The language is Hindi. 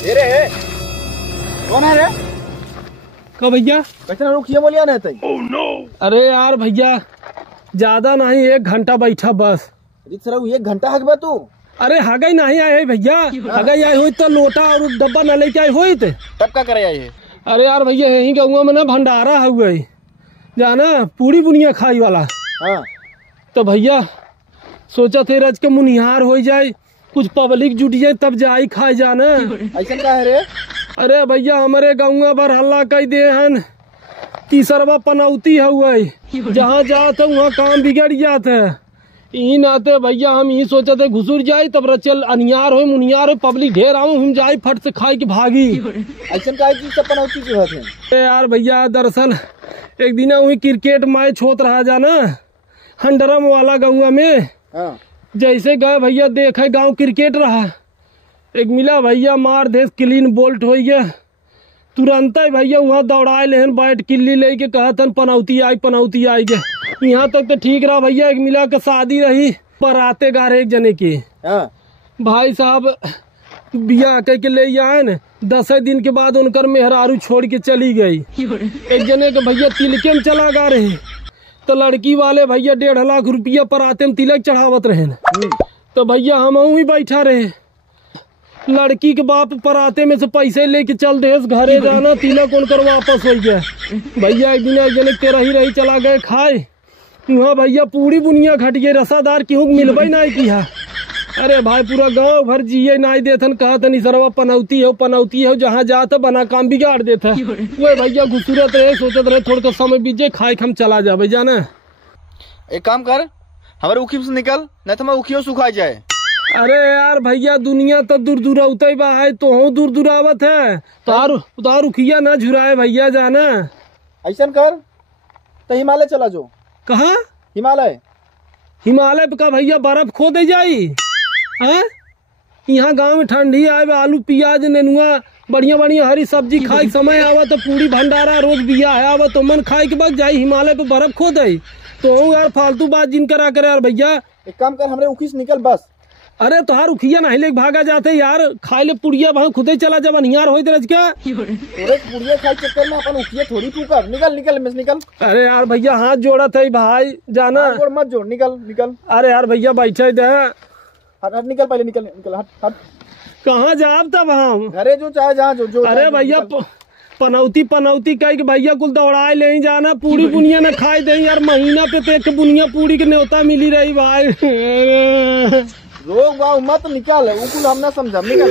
ये रे कौन है रे? का भैया कैसे रुकिए बोलिया नहीं तई? oh, no. अरे यार भैया ज्यादा नहीं 1 घंटा बैठा बस। सर 1 घंटा हक बा तू? अरे हगई नहीं आए भैया, हगई आई हुई तो लोटा और डब्बा न लेके आई हुई थे तब क्या करे आई? अरे यार भैया यही गाँव में ना भंडारा हुआ जाना पूरी बुनिया खाई वाला। हाँ। तो भैया सोचा थे रज के मुनिहार हो जाए, कुछ पब्लिक जुट जाए तब जाई खाए जाना। ऐसा क्या है रे? अरे भैया हमारे गाँव पर हल्ला कई दे हन, तीसरवा पनौती हुआ जहाँ जाते वहाँ काम बिगड़ जाते। यही नाते भैया हम यही सोचे थे घुसुर जाए तब रचल अनियार हो मुनियार हो पब्लिक ढेर आऊँ हम जाए फट से खाई के भागी। ऐसा क्या चीज सब पनौती की बात है? यार भैया दरअसल एक दिन वही क्रिकेट मैच होत रहा जाना हंडरम वाला गाँव में। हाँ। जैसे गए भैया देखे गांव क्रिकेट रहा, एक मिला भैया मार दे क्लीन बोल्ट हो गया, तुरंत ही भैया वहाँ दौड़ाए लेहन बैट किल्ली लेके कहतन पनौती आई गए। यहाँ तक तो ठीक रहा भैया। एक मिला के शादी रही बराते गारे एक जने की। हाँ। भाई साहब बिया के ले आए न 10 दिन के बाद उनकर मेहरारू छोड़ के चली गई। एक जने के भैया तिलके में चला गा रहे तो लड़की वाले भैया 1.5 लाख रुपया पर आते में तिलक चढ़ावत रहे। तो भैया हम ही बैठा रहे, लड़की के बाप पर आते में से पैसे लेके चल दे घरे जाना, तिलक उनकर वापस हो गया। भैया एक दिन एक जने के रही चला गए खाए, वहाँ भैया पूरी बुनिया घट गई, रसादार केहू मिलबे नहीं किया। अरे भाई पूरा गांव भर जिये नहीं देथन, कहतन सरवा पनौती हो जहाँ जाता बना काम बिगाड़ देता। वो भैया घुसूरत रहे सोचत रहे थोड़ा तो समय बीत जाए खाए हम चला जाए जाना। एक काम कर हमारे उखी से निकल नहीं तो मैं उखियो सुखा जाए। अरे यार भैया दुनिया तो दूर दूर उतई बा है तो हूँ दूर दूर आवत है तार उखिया ना झुराए भैया जाना। ऐसा कर तो हिमालय चला जो। कहाँ? हिमालय का भैया बर्फ खो दे जाई है। यहाँ गांव में ठंडी आए आलू प्याज नेनुआ बढ़िया बढ़िया हरी सब्जी खाए समय आवा तो पूरी भंडारा रोज बिया है आवा तो मन खाए के बाद जाई हिमालय पे बर्फ खो दे तो यार फालतू बात जिन करा करे यार भैया। एक काम कर हमरे उखी से निकल बस। अरे तुहार उखिया नहीं ले भागा जाते यार, खाए ले पुड़िया वहाँ खुदे चला जब अनियार हो रज क्या पुड़िया खाए चक्कर में अपन उखिया थोड़ी टूकर निकल। अरे यार भैया हाथ जोड़ा थे भाई जाना मत जोड़ निकल। अरे यार भैया बैठे दे हट निकल पहले निकल हट। कहाँ जाब तब हम घरे जो चाहे जहाँ जो। अरे भैया पनौती कह के भैया कुल दौड़ाए ले जाना, पूरी बुनिया न खाए दे यार, महीना पे तो एक बुनिया पूरी के न्योता मिली रही भाई। रोग बाबू मत निकाल उकुल हम ना समझा निकल।